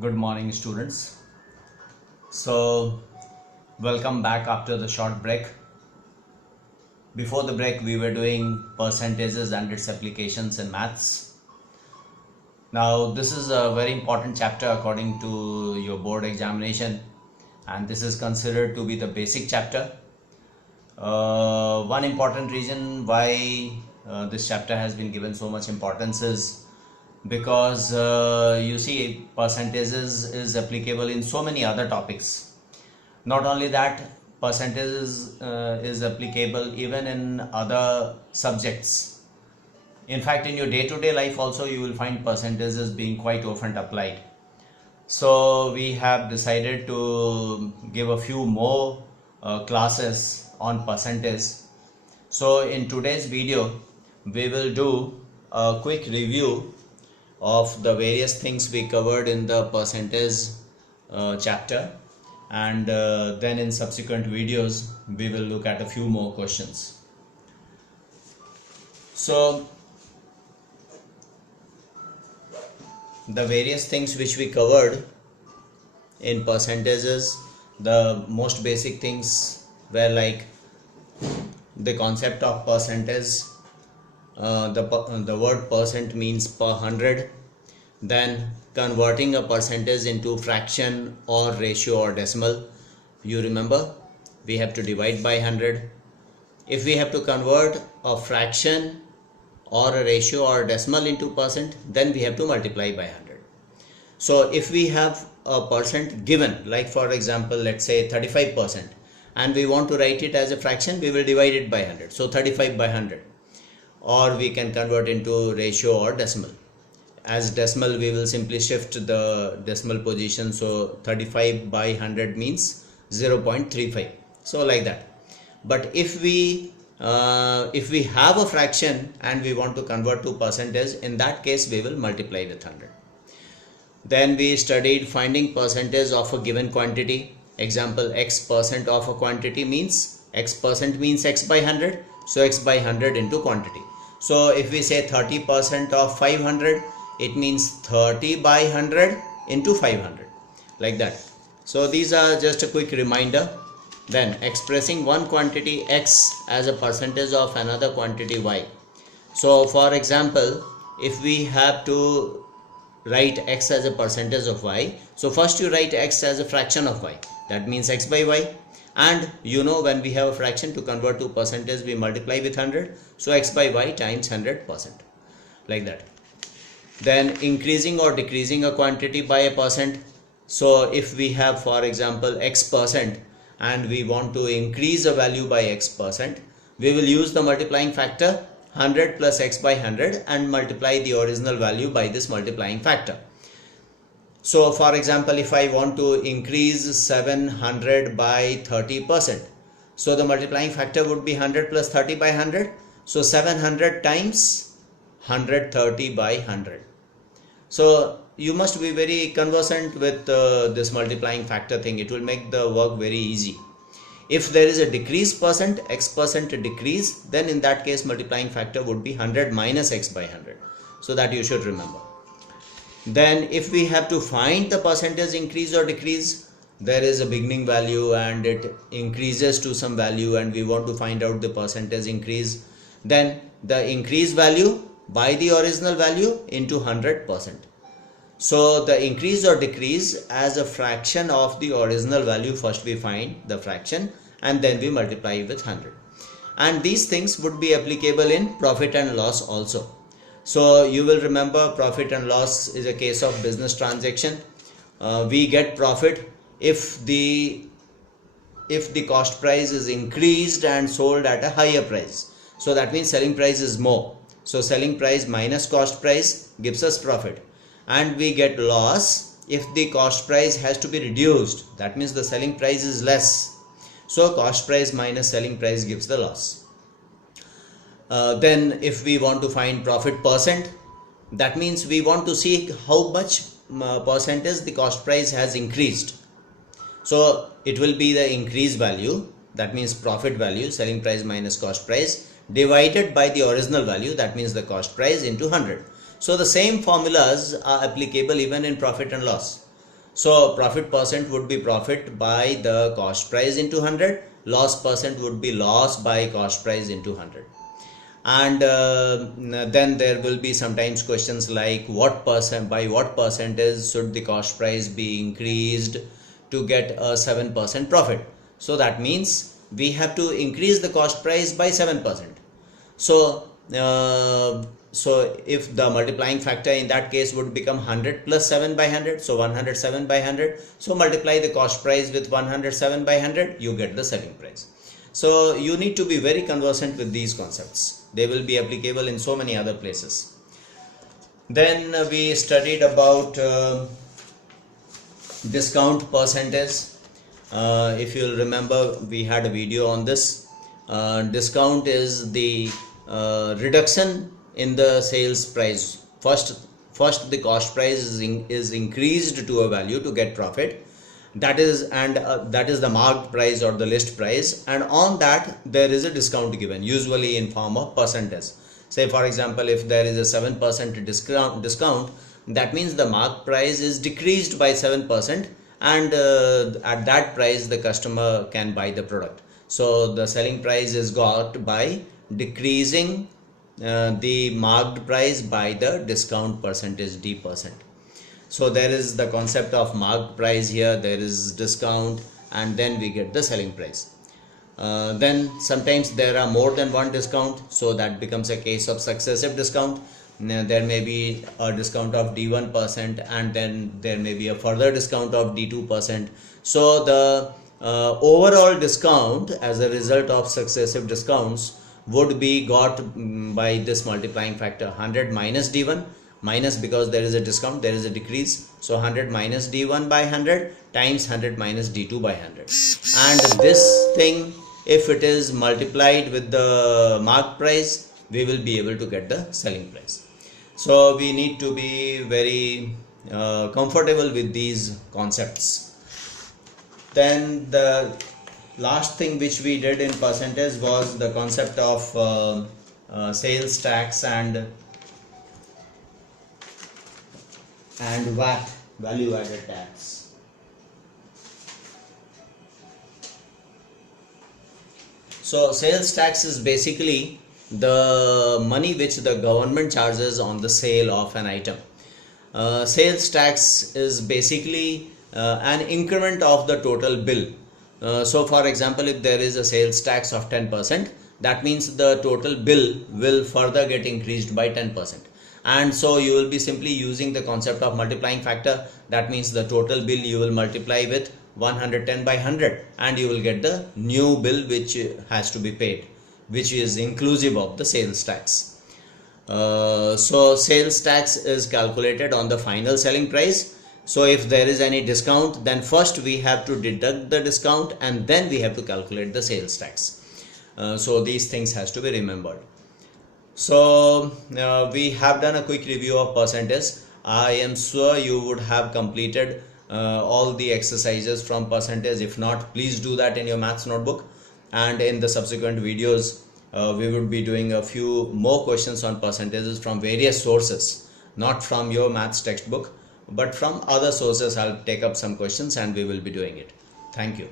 Good morning, students. So, welcome back after the short break. Before the break, we were doing percentages and its applications in maths. Now, this is a very important chapter according to your board examination, and this is considered to be the basic chapter. One important reason why this chapter has been given so much importance is because you see, percentages is applicable in so many other topics. Not only that, percentages is applicable even in other subjects. In fact, in your day-to-day life also you will find percentages being quite often applied. So we have decided to give a few more classes on percentage. So in today's video we will do a quick review of the various things we covered in the percentage chapter, and then in subsequent videos we will look at a few more questions. So the various things which we covered in percentages, the most basic things were like the concept of percentage. The word percent means per hundred. Then converting a percentage into fraction or ratio or decimal. You remember, we have to divide by 100. If we have to convert a fraction or a ratio or decimal into percent, then we have to multiply by 100. So if we have a percent given, like for example, let's say 35%, and we want to write it as a fraction, we will divide it by 100. So 35 by 100. Or we can convert into ratio or decimal. As decimal, we will simply shift the decimal position. So 35 by 100 means 0.35. So like that. But if we have a fraction and we want to convert to percentage, in that case we will multiply with 100. Then we studied finding percentage of a given quantity. Example, x percent of a quantity means x percent means x by 100. So x by 100 into quantity. So if we say 30% of 500, it means 30 by 100 into 500, like that. So these are just a quick reminder. Then expressing one quantity x as a percentage of another quantity y. So for example, if we have to write x as a percentage of y, so first you write x as a fraction of y, that means x by y. And you know, when we have a fraction, to convert to percentage we multiply with 100. So x by y times 100%, like that. Then increasing or decreasing a quantity by a percent. So if we have, for example, x percent and we want to increase a value by x percent, we will use the multiplying factor 100 plus x by 100 and multiply the original value by this multiplying factor. So for example, if I want to increase 700 by 30%, so the multiplying factor would be 100 plus 30 by 100. So 700 times 130 by 100. So you must be very conversant with this multiplying factor thing. It will make the work very easy. If there is a decrease percent, x percent decrease, then in that case multiplying factor would be 100 minus x by 100. So that you should remember. Then if we have to find the percentage increase or decrease, there is a beginning value and it increases to some value and we want to find out the percentage increase. Then the increase value by the original value into 100%. So the increase or decrease as a fraction of the original value, first we find the fraction and then we multiply with 100. And these things would be applicable in profit and loss also. So you will remember, profit and loss is a case of business transaction. We get profit if the cost price is increased and sold at a higher price. So that means selling price is more. So selling price minus cost price gives us profit. And we get loss if the cost price has to be reduced. That means the selling price is less. So cost price minus selling price gives the loss. Then if we want to find profit percent, that means we want to see how much percentage the cost price has increased. So it will be the increase value, that means profit value, selling price minus cost price, divided by the original value, that means the cost price, into 100. So the same formulas are applicable even in profit and loss. So profit percent would be profit by the cost price into 100, loss percent would be loss by cost price into 100. And then there will be sometimes questions like by what percentage should the cost price be increased to get a 7% profit. So that means we have to increase the cost price by 7%. So if the multiplying factor in that case would become 100 plus 7 by 100, so 107 by 100, so multiply the cost price with 107 by 100, you get the selling price. So you need to be very conversant with these concepts. They will be applicable in so many other places. Then we studied about discount percentage. If you'll remember, we had a video on this. Discount is the reduction in the sales price. First the cost price is increased to a value to get profit. That is the marked price or the list price, and on that there is a discount given, usually in form of percentage. Say for example, if there is a 7% discount, that means the marked price is decreased by 7%, and at that price the customer can buy the product. So the selling price is got by decreasing the marked price by the discount percentage, D%. So there is the concept of marked price here, there is discount, and then we get the selling price. Then sometimes there are more than one discount, so that becomes a case of successive discount. There may be a discount of D1%, and then there may be a further discount of D2%. So the overall discount as a result of successive discounts would be got by this multiplying factor, 100 minus D1, minus, because there is a discount, there is a decrease, so 100 minus D1 by 100 times 100 minus D2 by 100. And this thing, if it is multiplied with the marked price, we will be able to get the selling price. So we need to be very comfortable with these concepts. Then the last thing which we did in percentage was the concept of sales tax and VAT, value added tax. So sales tax is basically the money which the government charges on the sale of an item. Sales tax is basically an increment of the total bill. So for example, if there is a sales tax of 10%, that means the total bill will further get increased by 10%. And so you will be simply using the concept of multiplying factor. That means the total bill you will multiply with 110 by 100, and you will get the new bill which has to be paid, which is inclusive of the sales tax. So sales tax is calculated on the final selling price. So if there is any discount, then first we have to deduct the discount, and then we have to calculate the sales tax. So these things has to be remembered. So we have done a quick review of percentage. I am sure you would have completed all the exercises from percentage. If not, please do that in your maths notebook, and in the subsequent videos we would be doing a few more questions on percentages from various sources, not from your maths textbook, but from other sources. I'll take up some questions and we will be doing it. Thank you.